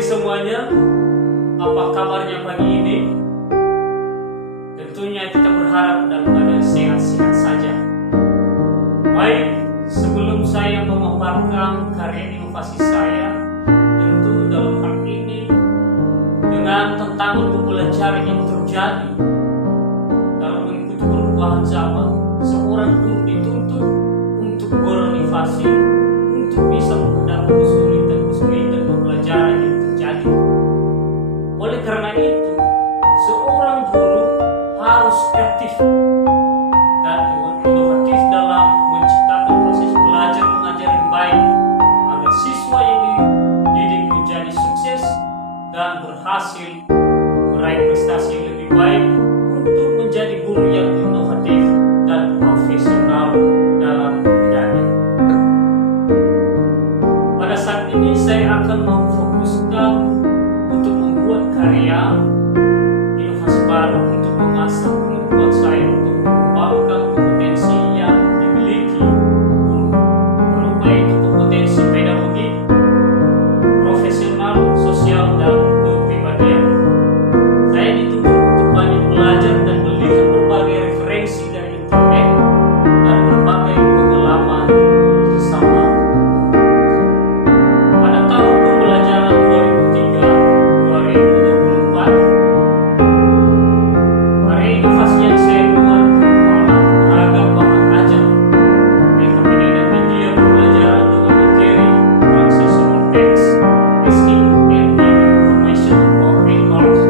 pagi semuanya, apa kabarnya pagi ini? Tentunya kita berharap dalam keadaan sehat-sehat saja. Baik, sebelum saya memaparkan karya inovasi saya, tentu dalam hal ini dengan tantangan pembelajaran yang terjadi dalam mengikuti perubahan zaman, seorang guru dituntut untuk berinovasi untuk bisa menghadapi kesulitan pembelajaran yang terjadi. Oleh karena itu, seorang guru harus kreatif dan inovatif dalam menciptakan proses belajar mengajar yang baik agar siswa yang dididik menjadi sukses dan berhasil meraih prestasi yang lebih baik untuk menjadi guru yang inovatif dan profesional dalam bidangnya. Pada saat ini saya akan memfokuskan untuk membuat karya inovasi baru untuk mengasah kemampuan saya untuk mengembangkan kompetensi yang dimiliki guru, berupa itu kompetensi pedagogi, profesional, sosial, dan kepribadian. Saya dituntut untuk banyak belajar dan melihat berbagai referensi dari internet dan berbagai pengalaman bersama. Pada tahun pembelajaran 2003-2024, karya inovasi yang saya buat merupakan beragam bahan ajar, metode dan media pembelajaran dengan materi transitional text, asking and giving information about animals,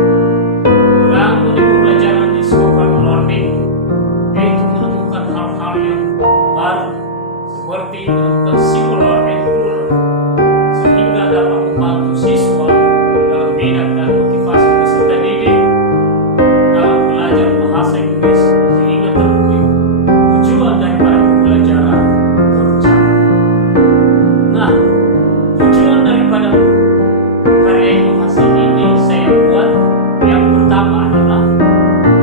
mengganggu di pembelajaran discovery learning, yaitu menemukan hal-hal yang baru seperti menemukan singular and plural, sehingga dapat membantu siswa dalam minat dan motivasi peserta didik dalam belajar bahasa Inggris sehingga terbukti tujuan daripada pembelajaran tercapai. Nah, tujuan daripada karya inovasi ini saya buat yang pertama adalah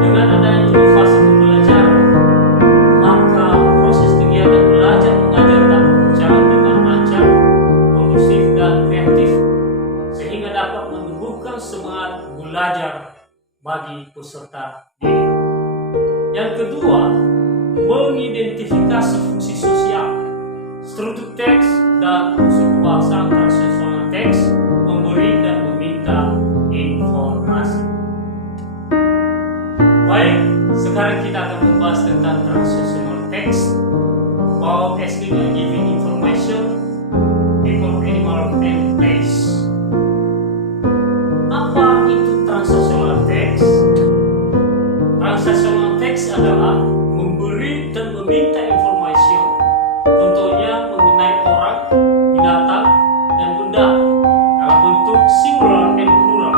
dengan adanya inovasi pembelajaran, maka proses kegiatan belajar mengajar dapat berjalan dengan lancar, kondusif dan kreatif sehingga dapat menumbuhkan semangat belajar bagi peserta didik. Yang kedua, mengidentifikasi fungsi sosial, struktur teks dan unsur kebahasaan transitional teks, memberi dan meminta informasi. Baik, sekarang kita akan membahas tentang transitional text, about asking and giving information, people, animal, and place. Apa itu transitional text? Transitional text adalah memberi dan meminta informasi, contohnya mengenai orang, binatang, dan benda dalam bentuk singular and plural,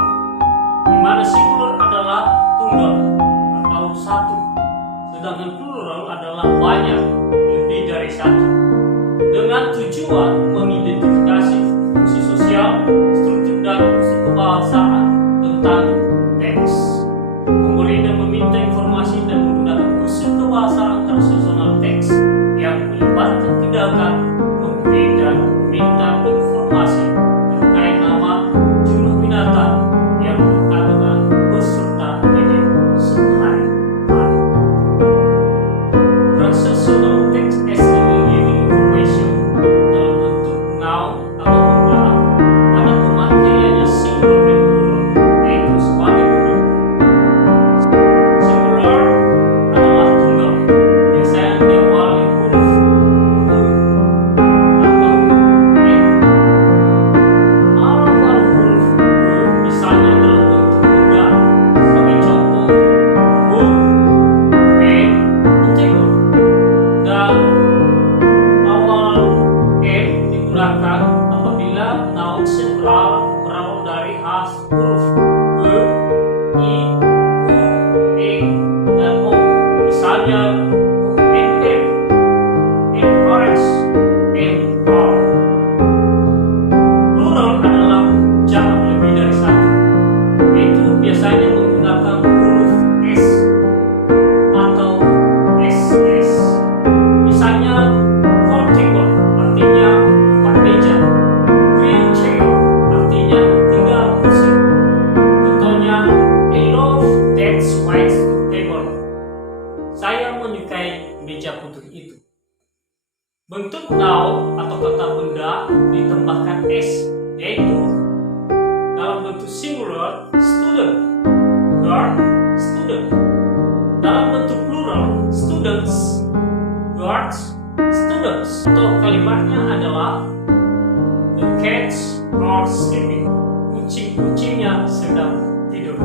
di mana singular adalah tunggal atau satu, sedangkan plural adalah banyak, lebih dari satu, dengan tujuan mengidentifikasi fungsi sosial, struktur dan unsur kebahasaan tentang teks, memberi dan meminta informasi dan menggunakan unsur kebahasaan transitional teks yang melibatkan tindakan memberi dan meminta informasi terkait nama, jumlah binatang yang dekat dengan peserta didik sehari-hari. Transitional text asking and giving information dalam bentuk ditambahkan s, yaitu dalam bentuk singular student, guard, student. Dalam bentuk plural students, guards, students. Atau kalimatnya adalah the cats are sleeping. Kucing-kucingnya sedang tidur.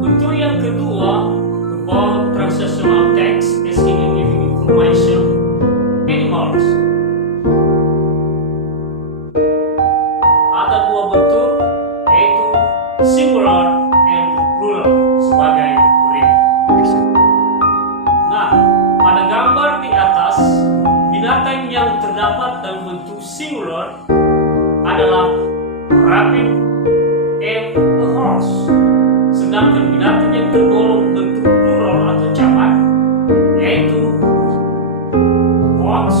Bentuk yang kedua, about transactional text asking and giving information, animals. Ada dua bentuk, yaitu singular and plural sebagai berikut. Nah, pada gambar di atas, binatang yang terdapat dalam bentuk singular adalah rabbit and a horse. Sedangkan binatang yang tergolong bentuk plural atau jamak yaitu goats,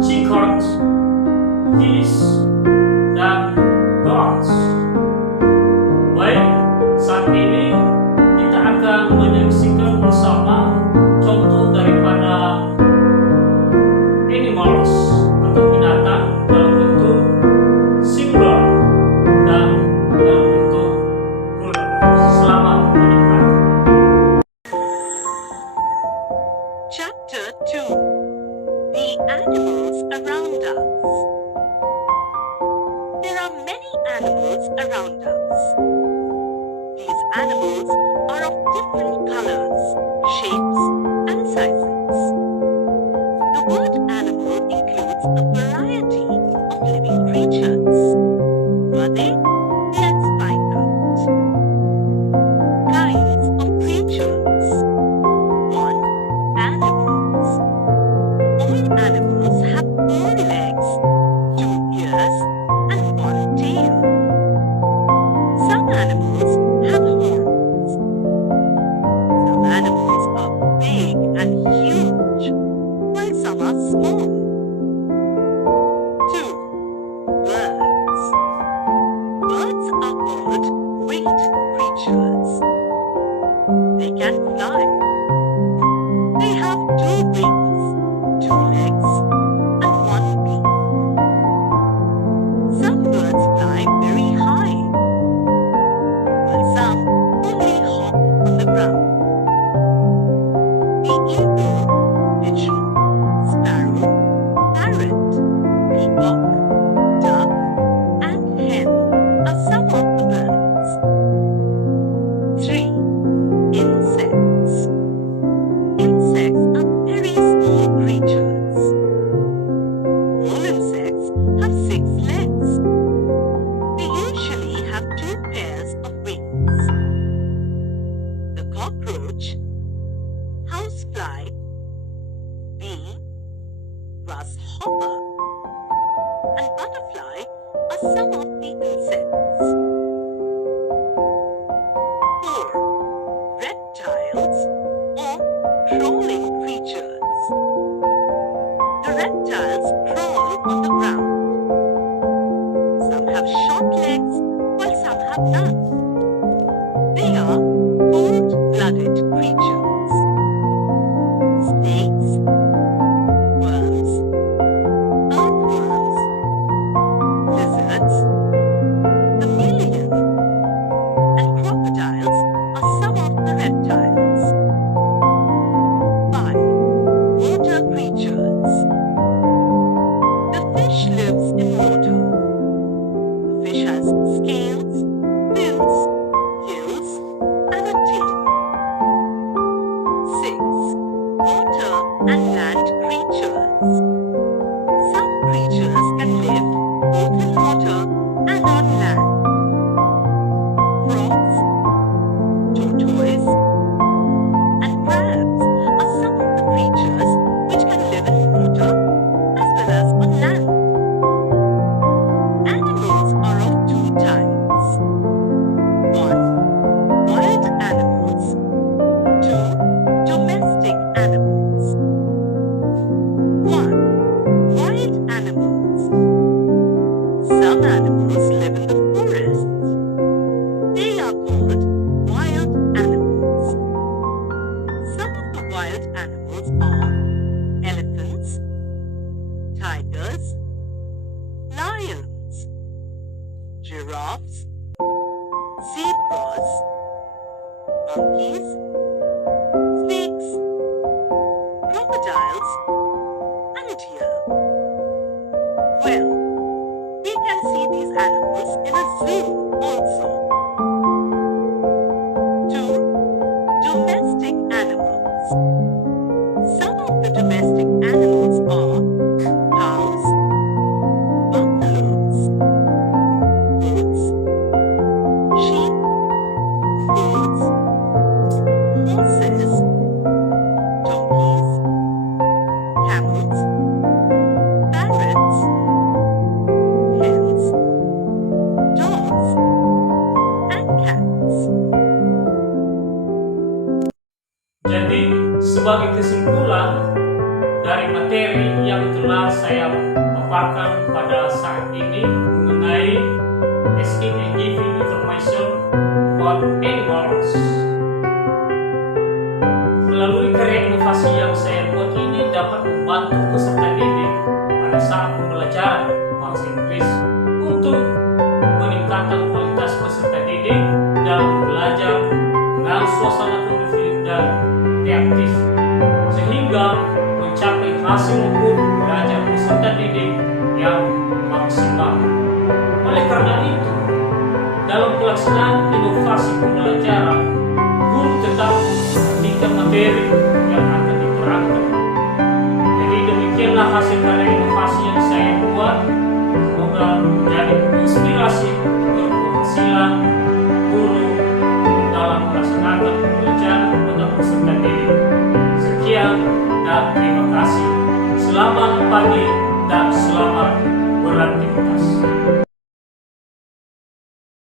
chickens, geese, dan dogs. Baik, saat ini kita akan menyaksikan bersama contoh daripada animals atau binatang dalam bentuk singular dan dalam bentuk plural. Selamat menikmati. Chapter 2: The Animals Around Us. There are many animals around us. These animals are of different colors, shapes, and sizes. The word animal includes a variety of living creatures. Are they? Let's find out. Kinds of creatures. 1. Animals. All animals have 4 legs, 2 ears, and 1 tail. Some animals have horns. Some animals are big and huge, while some are small. 2. Birds. Birds are called winged creatures. They can fly. They have 2 wings, 2 legs, and 1 beak. Some birds fly very high, while some only hop on the ground. The eagle, pigeon, sparrow, parrot, peacock, duck, and hen are some of the birds. 3. Insects. Insects are very small creatures. All insects have 6 legs. They usually have 2 pairs of wings. The cockroach, housefly, bee, grasshopper, and butterfly are some of the insects. 4. Reptiles or crawling creatures. The reptiles crawl on the ground. Some have short legs while some have none. They are cold-blooded creatures. Snakes, worms, earthworms, lizards, chameleon, and crocodiles are some of the reptiles. 5. Water creatures. The fish lives in water. The fish has scales, fins, gills, and a tail. 6. Water and land creatures. Some creatures can live both in water and on land. Frogs, tortoise, and crabs are some of the creatures which can live in water as well as on land. Animals are of 2 types. 1. Wild animals. 2. Domestic animals. 1. Wild animals. Some animals live in the forest. They are called wild animals. Some of the wild animals are elephants, tigers, giraffes, zebras, monkeys, snakes, crocodiles, and deer. Well, we can see these animals in a zoo also. 2. Domestic animals. Some of the domestic animals are cows, buffaloes, goats, sheep, goats, horses, donkeys, camels, parrots, hens, dogs, and cats. Jadi, sebagai kesimpulan dari materi yang telah saya paparkan pada saat ini mengenai asking and giving information about animals, melalui karya inovasi yang saya buat ini dapat membantu peserta didik pada saat pembelajaran bahasa Inggris untuk meningkatkan kualitas peserta didik dalam belajar dengan suasana kondusif dan reaktif, sehingga mencapai hasil ukur belajar peserta didik yang maksimal. Oleh karena itu, dalam pelaksanaan inovasi pembelajaran, guru tetap memperhatikan materi yang akan diterangkan. Jadi demikianlah hasil karya inovasi yang saya buat. Semoga menjadi inspirasi berpenghasilan guru dalam melaksanakan pembelajaran kepada peserta didik. Sekian dan terima kasih. Selamat pagi dan selamat beraktivitas.